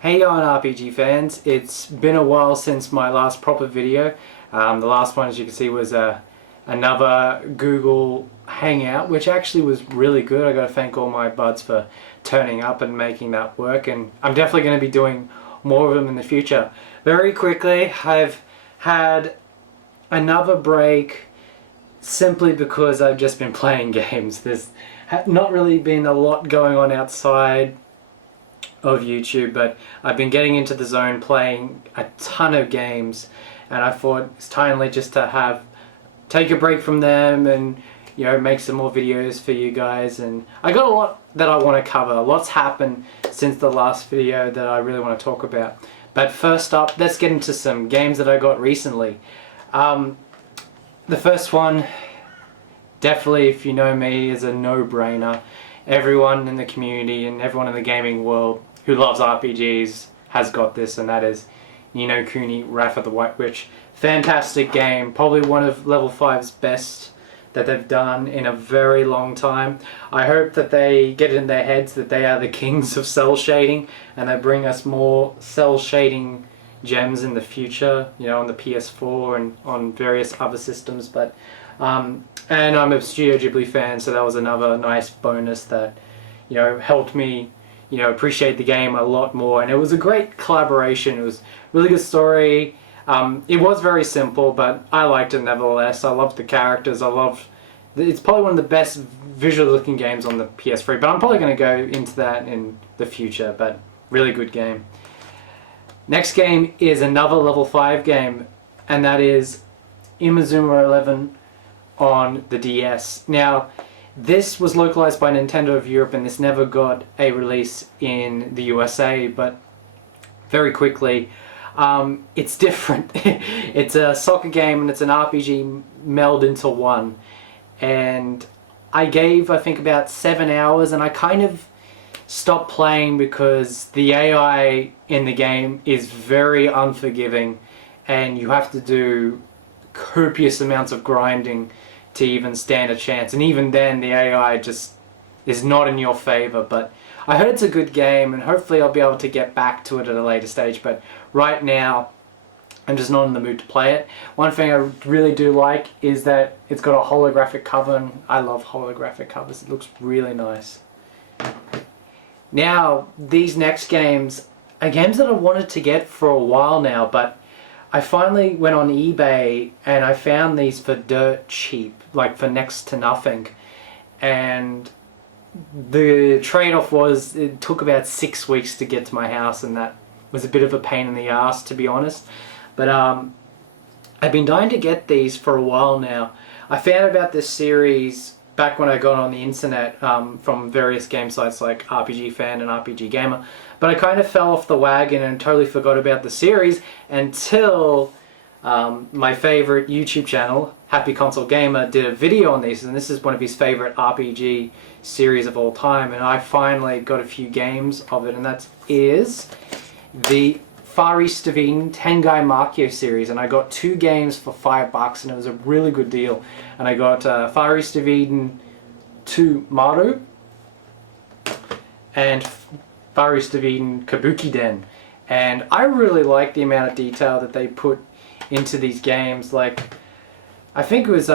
Hey on RPG fans, it's been a while since my last proper video. The last one, as you can see, was another Google Hangout, which actually was really good. I got to thank all my buds for turning up and making that work, and I'm definitely going to be doing more of them in the future. Very quickly, I've had another break simply because I've just been playing games. There's not really been a lot going on outside of YouTube, but I've been getting into the zone playing a ton of games, and I thought it's timely just to take a break from them and make some more videos for you guys. And I got a lot that I want to cover. Lots happened since the last video that I really want to talk about. But first up, let's get into some games that I got recently. The first one, definitely, if you know me, is a no-brainer. Everyone in the community and everyone in the gaming world who loves RPGs has got this, and that is Ni no Kuni: Wrath of the White Witch. Fantastic game, probably one of Level 5's best that they've done in a very long time. I hope that they get it in their heads that they are the kings of cell shading, and they bring us more cell shading gems in the future, on the PS4 and on various other systems. But and I'm a Studio Ghibli fan, so that was another nice bonus that helped me appreciate the game a lot more. And it was a great collaboration. It was a really good story. It was very simple, but I liked it nevertheless. I loved the characters. It's probably one of the best visual looking games on the PS3, but I'm probably going to go into that in the future. But really good game. Next game is another Level 5 game, and that is Inazuma 11 on the DS. Now, this was localized by Nintendo of Europe, and this never got a release in the USA, but very quickly, it's different. It's a soccer game and it's an RPG melded into one. And I gave, I think, about 7 hours, and I kind of stopped playing because the AI in the game is very unforgiving, and you have to do copious amounts of grinding to even stand a chance, and even then the AI just is not in your favor. But I heard it's a good game, and hopefully I'll be able to get back to it at a later stage, but right now I'm just not in the mood to play it. One thing I really do like is that it's got a holographic cover, and I love holographic covers. It looks really nice. Now, these next games are games that I wanted to get for a while now, but I finally went on eBay and I found these for dirt cheap, like for next to nothing. And the trade-off was it took about 6 weeks to get to my house, and that was a bit of a pain in the ass, to be honest. But I've been dying to get these for a while now. I found about this series back when I got on the internet from various game sites like RPG Fan and RPG Gamer, but I kind of fell off the wagon and totally forgot about the series until my favorite YouTube channel, Happy Console Gamer, did a video on these, and this is one of his favorite RPG series of all time, and I finally got a few games of it, and that is the Far East of Eden Tengai Makyo series, and I got 2 games for $5, and it was a really good deal. And I got Far East of Eden 2 Maru and Far East of Eden Kabuki Den, and I really like the amount of detail that they put into these games. Like, I think it was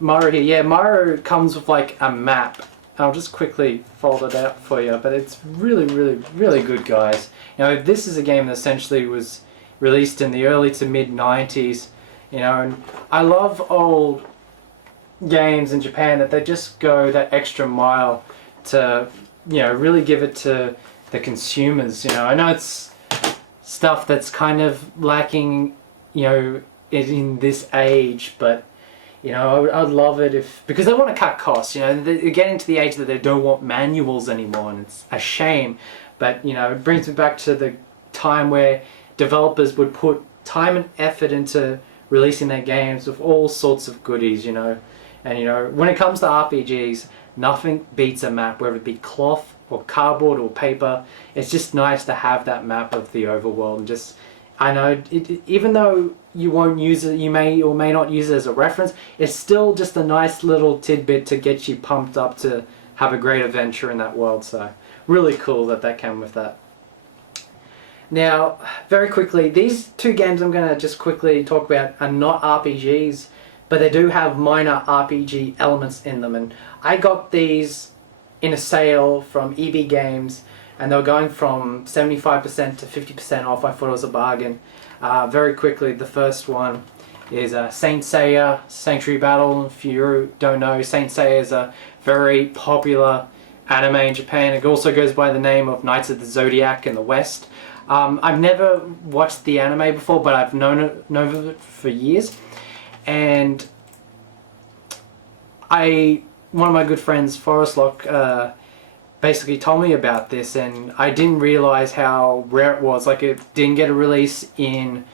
Maru here. Yeah, Maru comes with like a map. I'll just quickly fold it out for you, but it's really, really, really good, guys. This is a game that essentially was released in the early to mid 90s, and I love old games in Japan that they just go that extra mile to, really give it to the consumers. I know it's stuff that's kind of lacking, in this age, but I'd love it because they want to cut costs. They're getting to the age that they don't want manuals anymore, and it's a shame. But it brings me back to the time where developers would put time and effort into releasing their games with all sorts of goodies, And when it comes to RPGs, nothing beats a map, whether it be cloth or cardboard or paper. It's just nice to have that map of the overworld, and just, I know, even though you won't use it, you may or may not use it as a reference, it's still just a nice little tidbit to get you pumped up to have a great adventure in that world. So really cool that came with that. Now, very quickly, these two games I'm going to just quickly talk about are not RPGs, but they do have minor RPG elements in them. And I got these in a sale from EB Games, and they were going from 75% to 50% off. I thought it was a bargain. Very quickly, the first one is Saint Seiya Sanctuary Battle. If you don't know, Saint Seiya is a very popular anime in Japan. It also goes by the name of Knights of the Zodiac in the West. I've never watched the anime before, but I've known of it for years. And one of my good friends, Forest Lock, basically told me about this, and I didn't realize how rare it was. Like, it didn't get a release in,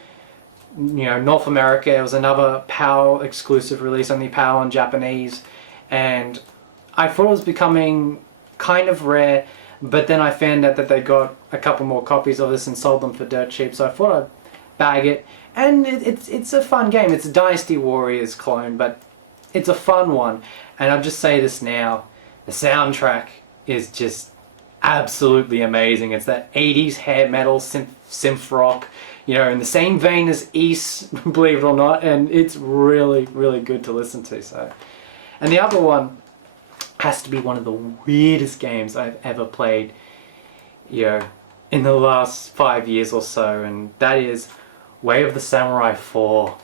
North America. It was another PAL exclusive release, only PAL in Japanese, and I thought it was becoming kind of rare, but then I found out that they got a couple more copies of this and sold them for dirt cheap, so I thought I'd bag it. And it's a fun game. It's a Dynasty Warriors clone, but it's a fun one. And I'll just say this now, the soundtrack is just absolutely amazing. It's that 80s hair metal synth rock, in the same vein as East, believe it or not, and it's really, really good to listen to. So, and the other one has to be one of the weirdest games I've ever played, in the last 5 years or so, and that is Way of the Samurai 4.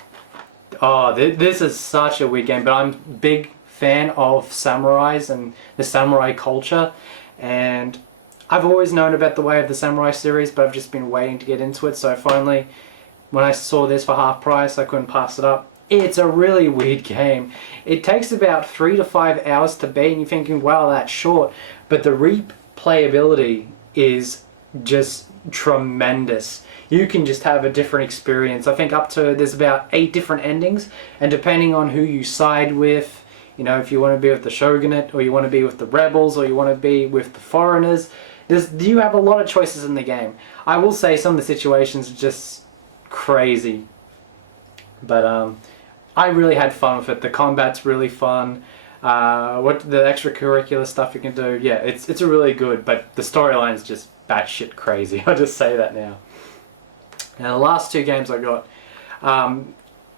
Oh, this is such a weird game, but I'm a big fan of samurais and the samurai culture, and I've always known about the Way of the Samurai series, but I've just been waiting to get into it, so finally, when I saw this for half price, I couldn't pass it up. It's a really weird game. It takes about 3 to 5 hours to beat, and you're thinking, wow, that's short, but the replayability is just tremendous. You can just have a different experience. I think there's about 8 different endings, and depending on who you side with, if you want to be with the shogunate, or you want to be with the rebels, or you want to be with the foreigners, you have a lot of choices in the game. I will say some of the situations are just crazy, but I really had fun with it. The combat's really fun. What the extracurricular stuff you can do, yeah, it's a really good, but the storyline's just batshit crazy. I'll just say that now. And the last 2 games I got,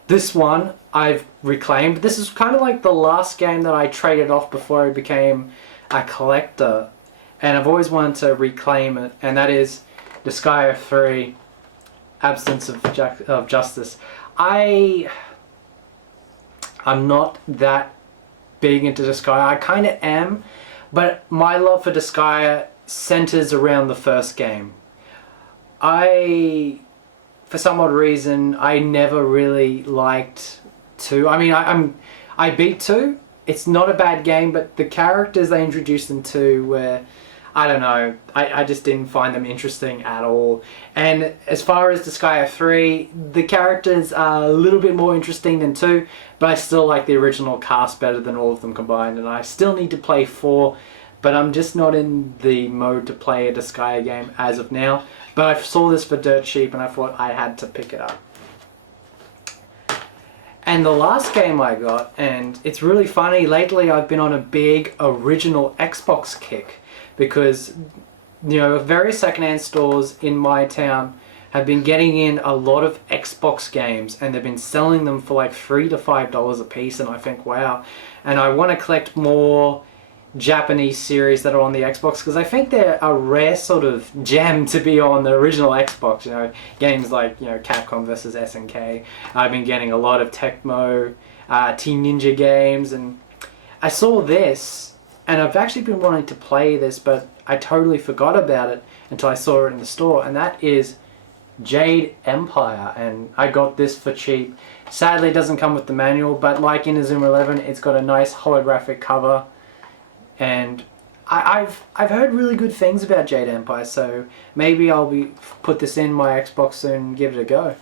this one I've reclaimed. This is kind of like the last game that I traded off before I became a collector, and I've always wanted to reclaim it, and that is Disgaea 3, Absence of Justice. I'm not that big into Disgaea. I kind of am, but my love for Disgaea centers around the first game. For some odd reason, I never really liked 2. I mean, I beat 2. It's not a bad game, but the characters they introduced in 2 were, I don't know, I just didn't find them interesting at all. And as far as Disgaea 3, the characters are a little bit more interesting than 2, but I still like the original cast better than all of them combined, and I still need to play 4, but I'm just not in the mode to play a Disgaea game as of now. But I saw this for dirt cheap, and I thought I had to pick it up. And the last game I got, and it's really funny, lately I've been on a big original Xbox kick, because various secondhand stores in my town have been getting in a lot of Xbox games, and they've been selling them for like $3 to $5 a piece, and I think, wow. And I want to collect more Japanese series that are on the Xbox, because I think they're a rare sort of gem to be on the original Xbox. Games like Capcom vs SNK. I've been getting a lot of Tecmo, Team Ninja games, and I saw this, and I've actually been wanting to play this, but I totally forgot about it until I saw it in the store, and that is Jade Empire, and I got this for cheap. Sadly, it doesn't come with the manual, but like Inazuma 11, it's got a nice holographic cover. And I've heard really good things about Jade Empire, so maybe I'll put this in my Xbox soon and give it a go.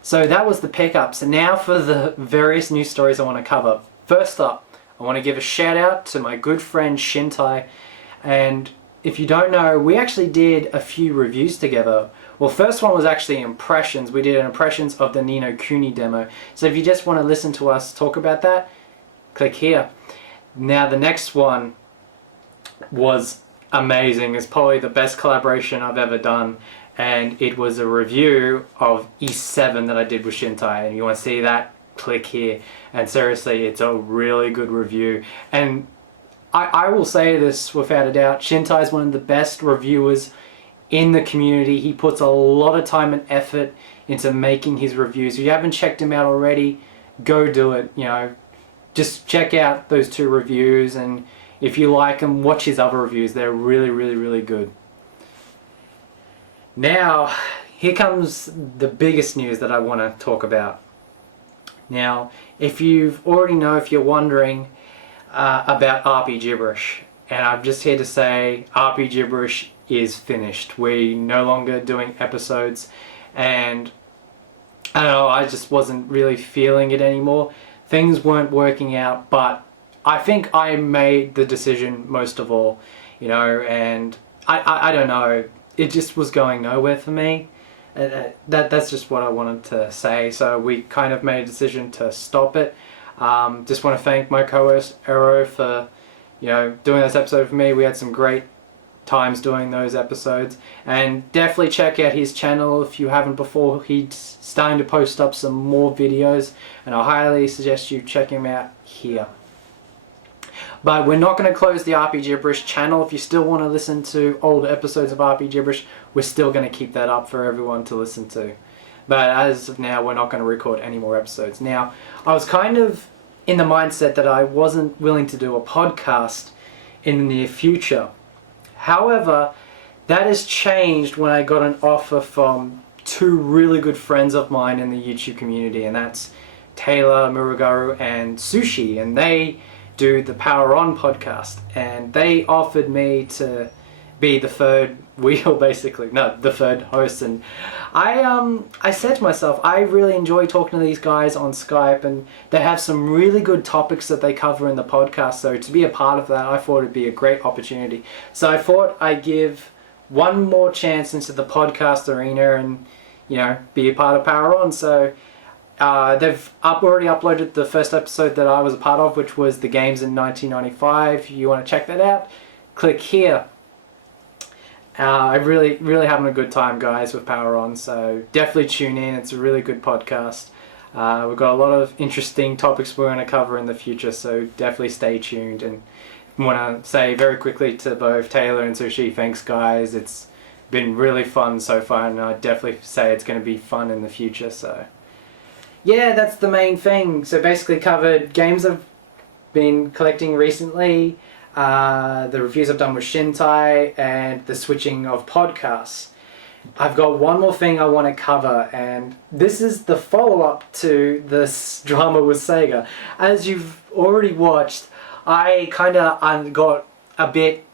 So that was the pickups, and now for the various news stories I want to cover. First up, I want to give a shout out to my good friend Shintai, and if you don't know, we actually did a few reviews together. Well, first one was actually impressions. We did an impressions of the Ni no Kuni demo, so if you just want to listen to us talk about that, click here. Now the next one was amazing. It's probably the best collaboration I've ever done, and it was a review of E7 that I did with Shintai, and you want to see that, click here. And seriously, it's a really good review, and I will say this without a doubt, Shintai is one of the best reviewers in the community. He puts a lot of time and effort into making his reviews. If you haven't checked him out already, go do it. You know, just check out those 2 reviews, and if you like them, watch his other reviews. They're really, really, really good. Now, here comes the biggest news that I want to talk about. Now, if you've already know, if you're wondering about RP Gibberish, and I'm just here to say RP Gibberish is finished. We're no longer doing episodes, and I don't know, I just wasn't really feeling it anymore. Things weren't working out, but I think I made the decision most of all, you know, and I don't know, it just was going nowhere for me. That's just what I wanted to say. So we kind of made a decision to stop it. Just want to thank my co-host Ero for, you know, doing this episode for me. We had some great times doing those episodes, and definitely check out his channel if you haven't before. He's starting to post up some more videos, and I highly suggest you check him out here. But we're not going to close the RP Gibberish channel. If you still want to listen to old episodes of RP Gibberish, we're still going to keep that up for everyone to listen to. But as of now, we're not going to record any more episodes. Now, I was kind of in the mindset that I wasn't willing to do a podcast in the near future. However, that has changed when I got an offer from 2 really good friends of mine in the YouTube community, and that's Taylor Murugaru and Sushi, and they do the Power On podcast, and they offered me to be the 3rd wheel, basically, no, the 3rd host. And I said to myself, I really enjoy talking to these guys on Skype, and they have some really good topics that they cover in the podcast, so to be a part of that, I thought it'd be a great opportunity. So I thought I'd give one more chance into the podcast arena and, you know, be a part of Power On. So they've already uploaded the first episode that I was a part of, which was the games in 1995. If you want to check that out, click here. I'm really having a good time, guys, with Power On, so definitely tune in. It's a really good podcast. We've got a lot of interesting topics we're going to cover in the future, so definitely stay tuned. And I want to say very quickly to both Taylor and Sushi, thanks guys. It's been really fun so far, and I'd definitely say it's going to be fun in the future. So yeah, that's the main thing. So basically covered games I've been collecting recently, the reviews I've done with Shintai, and the switching of podcasts. I've got one more thing I want to cover, and this is the follow-up to this drama with Sega. As you've already watched, I kind of got a bit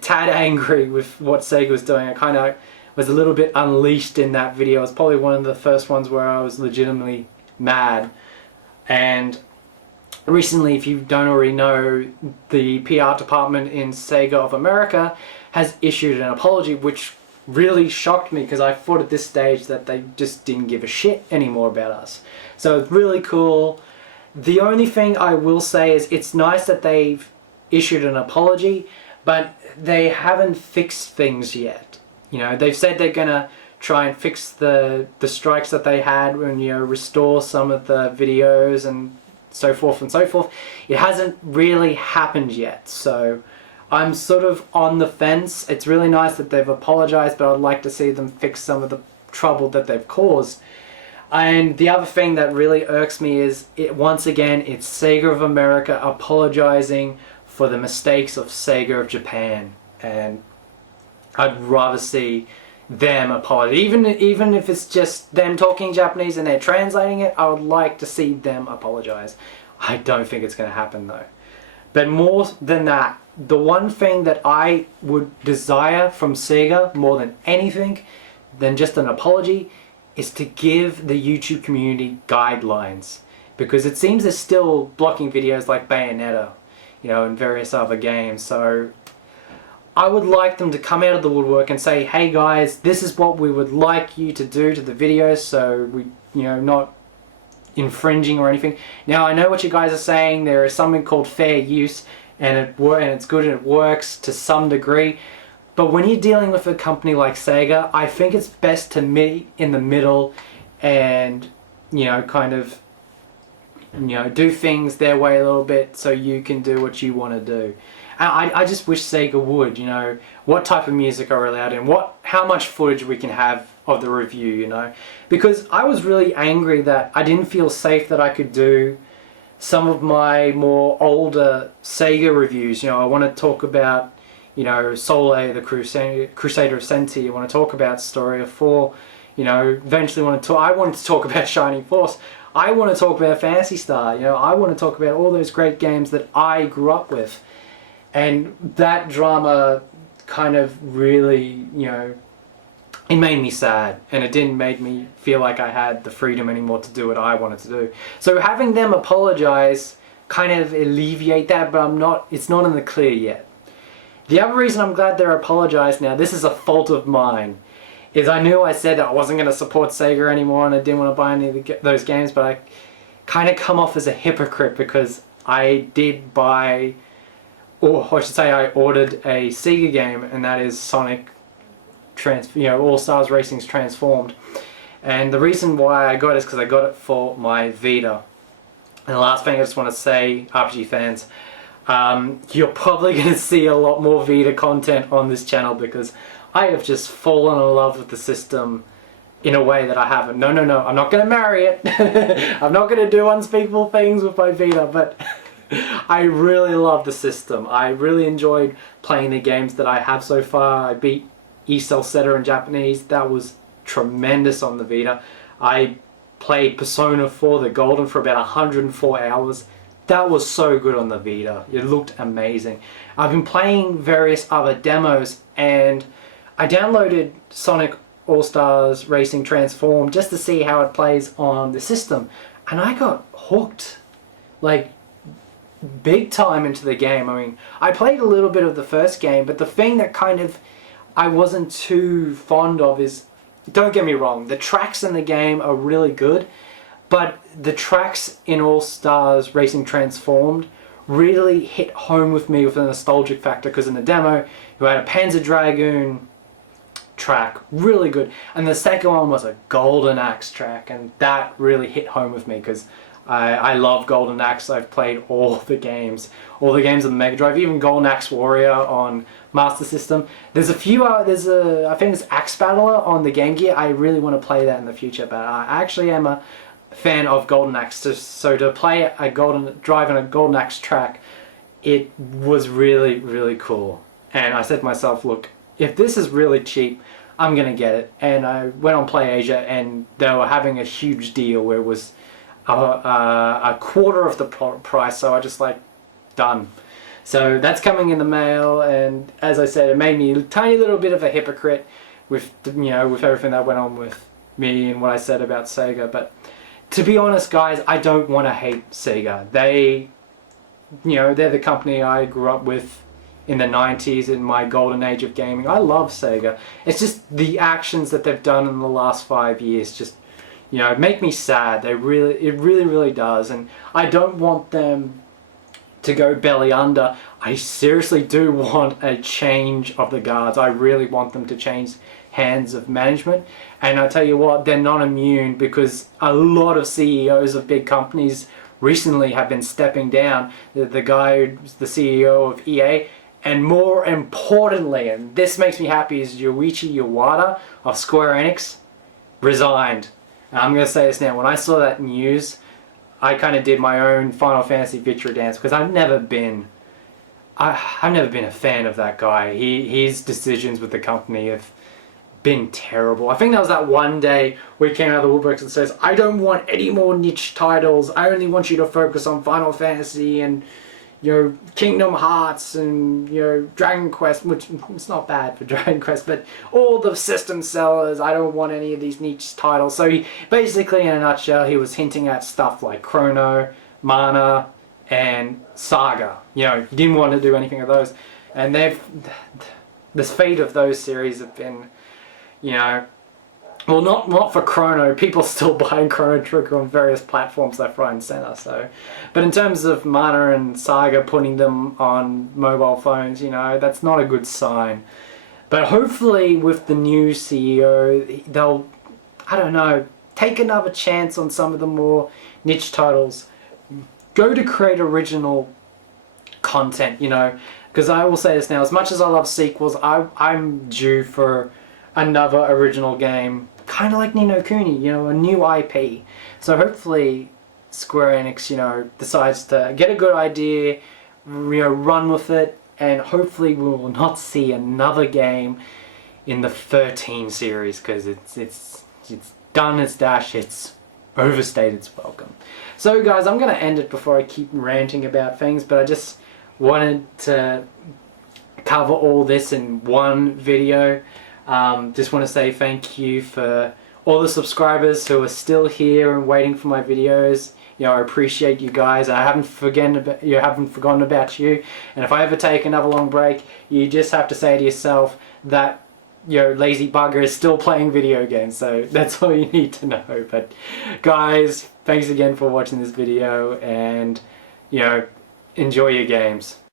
tad angry with what Sega was doing. I kind of was a little bit unleashed in that video. It was probably one of the first ones where I was legitimately mad. And recently, if you don't already know, the PR department in Sega of America has issued an apology, which really shocked me because I thought at this stage that they just didn't give a shit anymore about us. So it's really cool. The only thing I will say is it's nice that they've issued an apology, but they haven't fixed things yet. You know, they've said they're gonna try and fix the strikes that they had and, you know, restore some of the videos and so forth and so forth. It hasn't really happened yet, so I'm sort of on the fence. It's really nice that they've apologized, but I'd like to see them fix some of the trouble that they've caused. And the other thing that really irks me is, once again, it's Sega of America apologizing for the mistakes of Sega of Japan. And I'd rather see them apologize. Even if it's just them talking Japanese and they're translating it, I would like to see them apologize. I don't think it's going to happen though. But more than that, the one thing that I would desire from Sega more than anything than just an apology is to give the YouTube community guidelines, because it seems they're still blocking videos like Bayonetta, you know, and various other games. So I would like them to come out of the woodwork and say, hey guys, this is what we would like you to do to the videos, so we, you know, not infringing or anything. Now I know what you guys are saying, there is something called fair use. and it's good and it works to some degree. But when you're dealing with a company like Sega, I think it's best to meet in the middle and, kind of, do things their way a little bit so you can do what you want to do. And I just wish Sega would, what type of music are we allowed in, how much footage we can have of the review, because I was really angry that I didn't feel safe that I could do some of my more older Sega reviews. I want to talk about, Soleil, the Crusader of Senti. I want to talk about Story of 4. Eventually I wanted to talk about Shining Force. I want to talk about Phantasy Star. I want to talk about all those great games that I grew up with. And that drama kind of really, it made me sad, and it didn't make me feel like I had the freedom anymore to do what I wanted to do. So having them apologize kind of alleviate that, but it's not in the clear yet. The other reason I'm glad they're apologized now, this is a fault of mine, is I knew I said that I wasn't going to support Sega anymore and I didn't want to buy any of those games, but I kind of come off as a hypocrite because I did buy, or I should say I ordered a Sega game, and that is Sonic All Stars Racing's Transformed. And the reason why I got it is because I got it for my Vita. And the last thing I just want to say, RPG fans, you're probably going to see a lot more Vita content on this channel because I have just fallen in love with the system in a way that I haven't. No, I'm not going to marry it. I'm not going to do unspeakable things with my Vita, but I really love the system. I really enjoyed playing the games that I have so far. I beat Isel Setter in Japanese. That was tremendous on the Vita. I played Persona 4 the Golden for about 104 hours. That was so good on the Vita. It looked amazing. I've been playing various other demos, and I downloaded Sonic All-Stars Racing Transform just to see how it plays on the system, and I got hooked like big time into the game. I mean, I played a little bit of the first game, but the thing that kind of I wasn't too fond of is, don't get me wrong, the tracks in the game are really good, but the tracks in All Stars Racing Transformed really hit home with me with a nostalgic factor, because in the demo you had a Panzer Dragoon track, really good, and the second one was a Golden Axe track, and that really hit home with me because I love Golden Axe. I've played all the games on the Mega Drive, even Golden Axe Warrior on Master System. There's a few, I think there's Axe Battler on the Game Gear. I really want to play that in the future, but I actually am a fan of Golden Axe. So to play driving a Golden Axe track, it was really, really cool. And I said to myself, look, if this is really cheap, I'm going to get it. And I went on PlayAsia, and they were having a huge deal where it was a quarter of the price, so I just done. So that's coming in the mail, and as I said, it made me a tiny little bit of a hypocrite with with everything that went on with me and what I said about Sega. But to be honest, guys, I don't want to hate Sega. They're the company I grew up with in the 90s, in my golden age of gaming. I love Sega. It's just the actions that they've done in the last 5 years just make me sad. It really does, and I don't want them to go belly under. I seriously do want a change of the guards. I really want them to change hands of management, and I tell you what, they're not immune, because a lot of CEOs of big companies recently have been stepping down. The guy who's the CEO of EA, and more importantly, and this makes me happy, is Yoichi Iwata of Square Enix resigned. And I'm going to say this now, when I saw that news, I kind of did my own Final Fantasy victory dance, because I've never been a fan of that guy. His decisions with the company have been terrible. I think that was that one day where he came out of the woodworks and says, I don't want any more niche titles, I only want you to focus on Final Fantasy and Kingdom Hearts and Dragon Quest, which it's not bad for Dragon Quest, but all the system sellers, I don't want any of these niche titles. So he basically, in a nutshell, he was hinting at stuff like Chrono, Mana, and Saga. He didn't want to do anything of those, and the fate of those series have been well, not for Chrono. People still buying Chrono Trigger on various platforms left, right, and center. So, but in terms of Mana and Saga putting them on mobile phones, you know, that's not a good sign. But hopefully, with the new CEO, they'll, I don't know, take another chance on some of the more niche titles. Go to create original content, you know, because I will say this now, as much as I love sequels, I'm due for another original game, kind of like Ni no Kuni, you know, a new IP. So hopefully Square Enix, you know, decides to get a good idea, you know, run with it, and hopefully we will not see another game in the 13 series, because it's done its dash, it's overstayed its welcome. So guys, I'm going to end it before I keep ranting about things, but I just wanted to cover all this in one video. Just want to say thank you for all the subscribers who are still here and waiting for my videos. You know, I appreciate you guys. I haven't forgotten about you. And if I ever take another long break, you just have to say to yourself that, you know, lazy bugger is still playing video games. So that's all you need to know. But guys, thanks again for watching this video, and you know, enjoy your games.